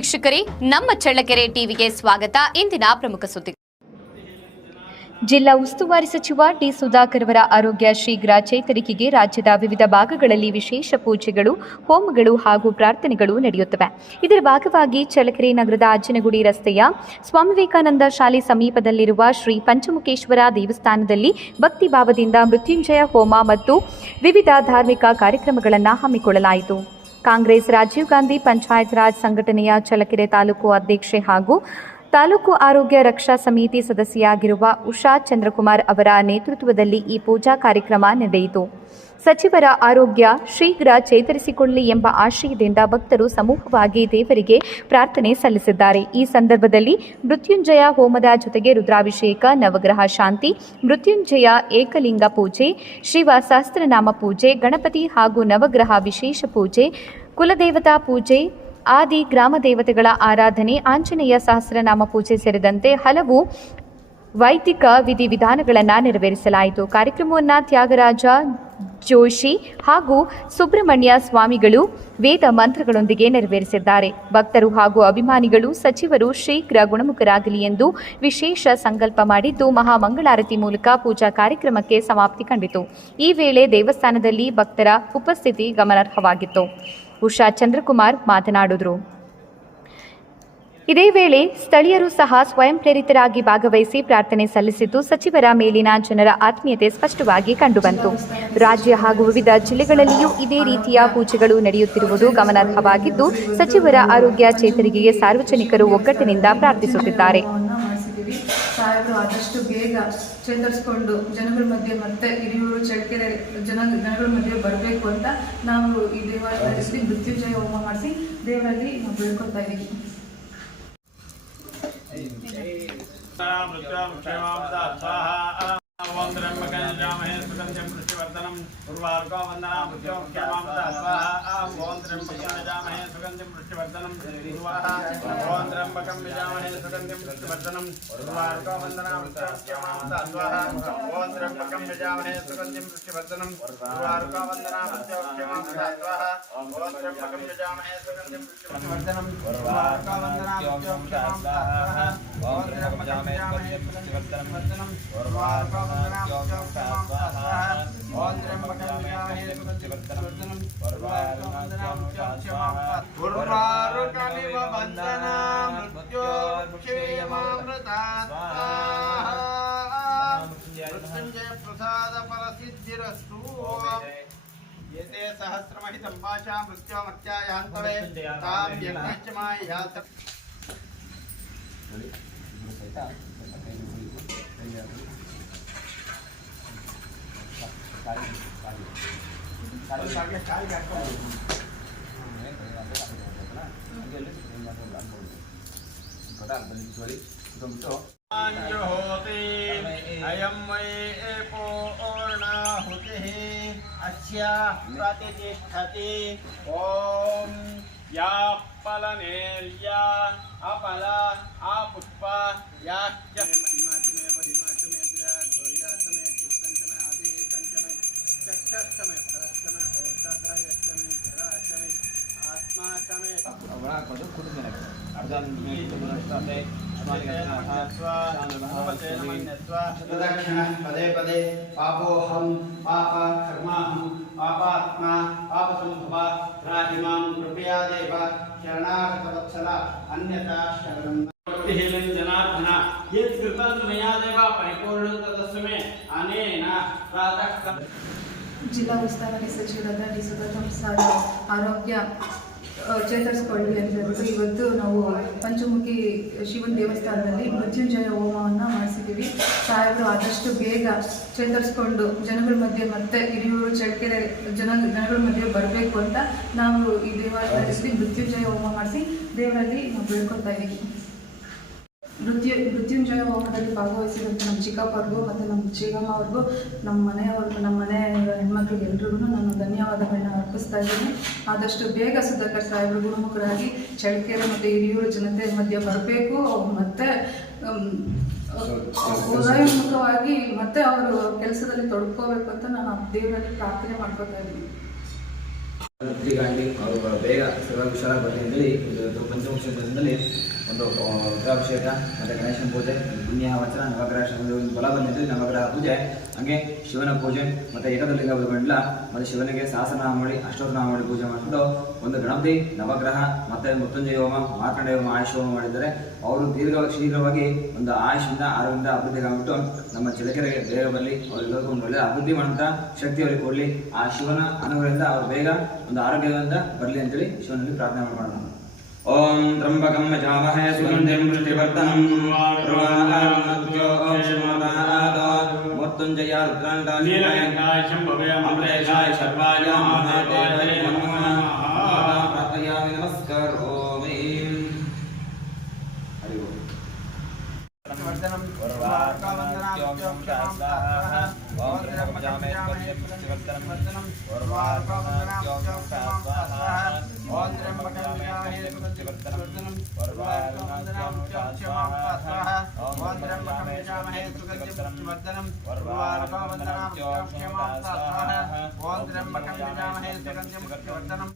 ವೀಕ್ಷಕರೇ, ನಮ್ಮ ಚಳ್ಳಕೆರೆ ಟಿವಿಗೆ ಸ್ವಾಗತ. ಇಂದಿನ ಪ್ರಮುಖ ಸುದ್ದಿ. ಜಿಲ್ಲಾ ಉಸ್ತುವಾರಿ ಸಚಿವ ಡಿ. ಸುಧಾಕರ್ ಅವರ ಆರೋಗ್ಯ ಶೀಘ್ರ ಚೇತರಿಕೆಗೆ ರಾಜ್ಯದ ವಿವಿಧ ಭಾಗಗಳಲ್ಲಿ ವಿಶೇಷ ಪೂಜೆಗಳು, ಹೋಮಗಳು ಹಾಗೂ ಪ್ರಾರ್ಥನೆಗಳು ನಡೆಯುತ್ತವೆ. ಇದರ ಭಾಗವಾಗಿ ಚಳ್ಳಕೆರೆ ನಗರದ ಅಜ್ಜನಗುಡಿ ರಸ್ತೆಯ ಸ್ವಾಮಿ ವಿವೇಕಾನಂದ ಶಾಲೆ ಸಮೀಪದಲ್ಲಿರುವ ಶ್ರೀ ಪಂಚಮುಖೇಶ್ವರ ದೇವಸ್ಥಾನದಲ್ಲಿ ಭಕ್ತಿಭಾವದಿಂದ ಮೃತ್ಯುಂಜಯ ಹೋಮ ಮತ್ತು ವಿವಿಧ ಧಾರ್ಮಿಕ ಕಾರ್ಯಕ್ರಮಗಳನ್ನು ಹಮ್ಮಿಕೊಳ್ಳಲಾಯಿತು. ಕಾಂಗ್ರೆಸ್ ರಾಜೀವ್ ಗಾಂಧಿ ಪಂಚಾಯತ್ ರಾಜ್ ಸಂಘಟನೆಯ ಚಳ್ಳಕೆರೆ ತಾಲೂಕು ಅಧ್ಯಕ್ಷೆ ಹಾಗೂ ತಾಲೂಕು ಆರೋಗ್ಯ ರಕ್ಷಾ ಸಮಿತಿ ಸದಸ್ಯೆಯಾಗಿರುವ ಉಷಾ ಚಂದ್ರಕುಮಾರ್ ಅವರ ನೇತೃತ್ವದಲ್ಲಿ ಈ ಪೂಜಾ ಕಾರ್ಯಕ್ರಮ ನಡೆಯಿತು. ಸಚಿವರ ಆರೋಗ್ಯ ಶೀಘ್ರ ಚೇತರಿಸಿಕೊಳ್ಳಲಿ ಎಂಬ ಆಶಯದಿಂದ ಭಕ್ತರು ಸಮೂಹವಾಗಿ ದೇವರಿಗೆ ಪ್ರಾರ್ಥನೆ ಸಲ್ಲಿಸಿದ್ದಾರೆ. ಈ ಸಂದರ್ಭದಲ್ಲಿ ಮೃತ್ಯುಂಜಯ ಹೋಮದ ಜೊತೆಗೆ ರುದ್ರಾಭಿಷೇಕ, ನವಗ್ರಹ ಶಾಂತಿ, ಮೃತ್ಯುಂಜಯ ಏಕಲಿಂಗ ಪೂಜೆ, ಶಿವ ಸಹಸ್ರನಾಮ ಪೂಜೆ, ಗಣಪತಿ ಹಾಗೂ ನವಗ್ರಹ ವಿಶೇಷ ಪೂಜೆ, ಕುಲದೇವತಾ ಪೂಜೆ, ಆದಿ ಗ್ರಾಮ ದೇವತೆಗಳ ಆರಾಧನೆ, ಆಂಜನೇಯ ಸಹಸ್ರನಾಮ ಪೂಜೆ ಸೇರಿದಂತೆ ಹಲವು ವೈದಿಕ ವಿಧಿವಿಧಾನಗಳನ್ನು ನೆರವೇರಿಸಲಾಯಿತು. ಕಾರ್ಯಕ್ರಮವನ್ನು ತ್ಯಾಗರಾಜ ಜೋಶಿ ಹಾಗೂ ಸುಬ್ರಹ್ಮಣ್ಯ ಸ್ವಾಮಿಗಳು ವೇದ ಮಂತ್ರಗಳೊಂದಿಗೆ ನೆರವೇರಿಸಿದ್ದಾರೆ. ಭಕ್ತರು ಹಾಗೂ ಅಭಿಮಾನಿಗಳು ಸಚಿವರು ಶೀಘ್ರ ಗುಣಮುಖರಾಗಲಿ ಎಂದು ವಿಶೇಷ ಸಂಕಲ್ಪ ಮಾಡಿದ್ದು, ಮಹಾಮಂಗಳಾರತಿ ಮೂಲಕ ಪೂಜಾ ಕಾರ್ಯಕ್ರಮಕ್ಕೆ ಸಮಾಪ್ತಿ ಕಂಡಿತು. ಈ ವೇಳೆ ದೇವಸ್ಥಾನದಲ್ಲಿ ಭಕ್ತರ ಉಪಸ್ಥಿತಿ ಗಮನಾರ್ಹವಾಗಿತ್ತು. ಉಷಾ ಚಂದ್ರಕುಮಾರ್ ಮಾತನಾಡಿದರು. ಇದೇ ವೇಳೆ ಸ್ಥಳೀಯರು ಸಹ ಸ್ವಯಂ ಪ್ರೇರಿತರಾಗಿ ಭಾಗವಹಿಸಿ ಪ್ರಾರ್ಥನೆ ಸಲ್ಲಿಸಿದ್ದು, ಸಚಿವರ ಮೇಲಿನ ಜನರ ಆತ್ಮೀಯತೆ ಸ್ಪಷ್ಟವಾಗಿ ಕಂಡುಬಂತು. ರಾಜ್ಯ ಹಾಗೂ ವಿವಿಧ ಜಿಲ್ಲೆಗಳಲ್ಲಿಯೂ ಇದೇ ರೀತಿಯ ಪೂಜೆಗಳು ನಡೆಯುತ್ತಿರುವುದು ಗಮನಾರ್ಹವಾಗಿದ್ದು, ಸಚಿವರ ಆರೋಗ್ಯ ಚೇತರಿಕೆಗೆ ಸಾರ್ವಜನಿಕರು ಒಗ್ಗಟ್ಟಿನಿಂದ ಪ್ರಾರ್ಥಿಸುತ್ತಿದ್ದಾರೆ. ಸಾಹೇಬರು ಆದಷ್ಟು ಬೇಗ ಚೇತರಿಸಿಕೊಂಡು ಜನಗಳ ಮಧ್ಯೆ ಮತ್ತೆ ಹಿರಿಯೂರು ಚಳ್ಳಕೆರೆ ಜನಗಳ ಮಧ್ಯೆ ಬರಬೇಕು ಅಂತ ನಾವು ಈ ದೇವಾಲಯದಲ್ಲಿ ಮೃತ್ಯುಂಜಯ ಹೋಮ ಮಾಡಿಸಿ ದೇವರಲ್ಲಿ ನಾವು ಬೇಡ್ಕೊತಾ ಇದ್ದೀವಿ. ओम त्र्यंबकं यजामहे सुगन्धिं पुष्टिवर्धनं उर्वारुकं वन्दनां मृत्युमुख्यमामृता स्वाहा। ओम त्र्यंबकं यजामहे सुगन्धिं पुष्टिवर्धनं उर्वाहा। ओम त्र्यंबकं यजामहे सुगन्धिं पुष्टिवर्धनं उर्वारुकं वन्दनां मृत्युमुख्यमामृता स्वाहा। ओम त्र्यंबकं यजामहे सुगन्धिं पुष्टिवर्धनं उर्वारुकं वन्दनां मृत्युमुख्यमामृता स्वाहा। ओम त्र्यंबकं यजामहे सुगन्धिं पुष्टिवर्धनं उर्वारुकं वन्दनां मृत्युमुख्यमामृता स्वाहा। ओम त्र्यंबकं यजामहे सुगन्धिं पुष्टिवर्धनं उर्वारुकं ओम त्र्यंबकं यजामहे सुगन्धिं उर्वारुकमिव बन्धनां मृत्योर्क्षयमामृतात् मृत्युंजय प्रसाद फलसिद्धिरस्तु। एते सहस्रमहितं पाशा मृत्योमत्यायान्तवे तां यज्ञश्चमायात् अयं वै पूर्णाहुतिः अस्य प्रतिष्ठति। ॐ या फलनेर्या अपल आपुष्प याश्च पदे पदे पापोहम पाप कर्माहम पापात्मा पापसंभवा राहिमां कृपया देव शरणागतवत्सल अन्यथा शरणं भक्तिहीनं जनार्दन यत्कृतं मया देव परिपूर्णं तदस्मै अनेन प्रातः। ಜಿಲ್ಲಾ ಉಸ್ತುವಾರಿ ಸಚಿವರಾದ ಡಿ. ಸುಧಾಕರ್ ಸರ್ ಆರೋಗ್ಯ ಚೇತರಿಸಿಕೊಳ್ಳಿ ಅಂತ ಹೇಳ್ಬಿಟ್ಟು ಇವತ್ತು ನಾವು ಪಂಚಮುಖಿ ಶಿವನ ದೇವಸ್ಥಾನದಲ್ಲಿ ಮೃತ್ಯುಂಜಯ ಹೋಮವನ್ನು ಮಾಡಿಸಿದ್ದೀವಿ. ಸಾಹೇಬರು ಆದಷ್ಟು ಬೇಗ ಚೇತರಿಸಿಕೊಂಡು ಜನಗಳ ಮಧ್ಯೆ ಮತ್ತೆ ಹಿರಿಯೂರು ಚಳ್ಳಕೆರೆ ಜನಗಳ ಮಧ್ಯೆ ಬರಬೇಕು ಅಂತ ನಾವು ಈ ದೇವಾಲಯದಲ್ಲಿ ಮೃತ್ಯುಂಜಯ ಹೋಮ ಮಾಡಿಸಿ ದೇವರಲ್ಲಿ ನಾವು ಬೇಡ್ಕೊತಾ ಇದ್ದೀವಿ. ಮೃತ್ಯುಂಜಯ ಹೋಮದಲ್ಲಿ ಭಾಗವಹಿಸಿದಂಥ ನಮ್ಮ ಚಿಕ್ಕಪ್ಪವ್ರಿಗೂ ಮತ್ತು ನಮ್ಮ ಚಿಕ್ಕಮ್ಮ ಅವ್ರಿಗೂ ನಮ್ಮ ಮನೆಯವ್ರಿಗೂ ನಮ್ಮ ಮನೆ ಹೆಣ್ಮಕ್ಳಿಗೆ ಎಲ್ರಿಗೂ ನಾನು ಧನ್ಯವಾದಗಳನ್ನ ಅರ್ಪಿಸ್ತಾ ಇದ್ದೀನಿ. ಆದಷ್ಟು ಬೇಗ ಸುಧಾಕರ್ ಸಾಹೇಬರು ಗುಣಮುಖರಾಗಿ ಚಳ್ಳಕೆರೆ ಮತ್ತು ಹಿರಿಯೂರು ಜನತೆ ಮಧ್ಯೆ ಬರಬೇಕು, ಮತ್ತು ಉದಯೋನ್ಮುಖವಾಗಿ ಮತ್ತೆ ಅವರು ಕೆಲಸದಲ್ಲಿ ತೊಡ್ಕೋಬೇಕು ಅಂತ ನಾನು ದೇವರಲ್ಲಿ ಪ್ರಾರ್ಥನೆ ಮಾಡ್ಕೊತಾ ಇದ್ದೀನಿ. ಮುಕ್ತಿಗಾಂಡಿ ಅವರು ಬೇಗ ಹುಷಾರಾಗಿ ಬರಲಿ ಅಂತೇಳಿ ಇವತ್ತು ಪಂಚಮುಖದಲ್ಲಿ ಒಂದು ರುದ್ರಾಭಿಷೇಕ ಮತ್ತು ಗಣೇಶನ ಪೂಜೆ, ಪುಣ್ಯ ವಚನ, ನವಗ್ರಹ ಬಲ ಬಂದಿದ್ದು ನವಗ್ರಹ ಪೂಜೆ, ಹಾಗೆ ಶಿವನ ಪೂಜೆ ಮತ್ತು ಏಕದಲಿಂಗ ಮಂಡಲ ಮತ್ತು ಶಿವನಿಗೆ ಸಹಸ್ರನಾಮ ಮಾಡಿ ಅಷ್ಟೋತ್ತರನಾಮ ಮಾಡಿ ಪೂಜೆ ಮಾಡಿಬಿಟ್ಟು ಒಂದು ಗಣಪತಿ, ನವಗ್ರಹ ಮತ್ತು ಮೃತ್ಯುಂಜಯ ಹೋಮ, ಮಾರ್ಕಂಡೇಯ ಹೋಮ, ಆಯುಷ್ ಹೋಮ ಮಾಡಿದ್ದಾರೆ. ಅವರು ಶೀಘ್ರವಾಗಿ ಒಂದು ಆಯುಷಿಂದ ಆರೋಗ್ಯದಿಂದ ಅಭಿವೃದ್ಧಿ ಆಗಿಬಿಟ್ಟು ನಮ್ಮ ಚಳ್ಳಕೆರೆಗೆ ಬೇಗ ಬರಲಿ, ಅವರೆಲ್ಲರಿಗೂ ಒಂದು ಒಳ್ಳೆಯ ಅಭಿವೃದ್ಧಿ ಮಾಡುವಂಥ ಶಕ್ತಿ ಅವರಿಗೆ ಕೊಡಲಿ. ಆ ಶಿವನ ಅನುಗ್ರಹದಿಂದ ಅವರು ಬೇಗ ಒಂದು ಆರೋಗ್ಯದಿಂದ ಬರಲಿ ಅಂತೇಳಿ ಶಿವನಲ್ಲಿ ಪ್ರಾರ್ಥನೆ ಮಾಡೋಣ. ಓಂ ತ್ರಂಬಕಂ ಯಜಾಮಹೇ ಸುಗಂಧಿಂ ಪುಷ್ಟಿವರ್ಧನಂ ಮೃತ್ಯುಂಜಯ ನೀಲಕಂಠಾಯ ಶಂಭವೇ ಅಮರೇಶಾಯ ಸರ್ವಾಯ ಮಹಾದೇವಾಯ ನಮಃ. ಪ್ರಾರ್ಥಯಾಮಿ. ನಮಸ್ಕಾರ. ಓಂ ಐಂ ಹರಿ ಓಂ. वर्धनम वर्वार्कवन्दनाभ्यों स्वाहा ओम त्र्यंबकं वर्धनम वर्वार्कवन्दनाभ्यों स्वाहा ओम त्र्यंबकं वर्धनम वर्वार्कवन्दनाभ्यों स्वाहा ओम त्र्यंबकं वर्धनम वर्वार्कवन्दनाभ्यों स्वाहा ओम त्र्यंबकं वर्धनम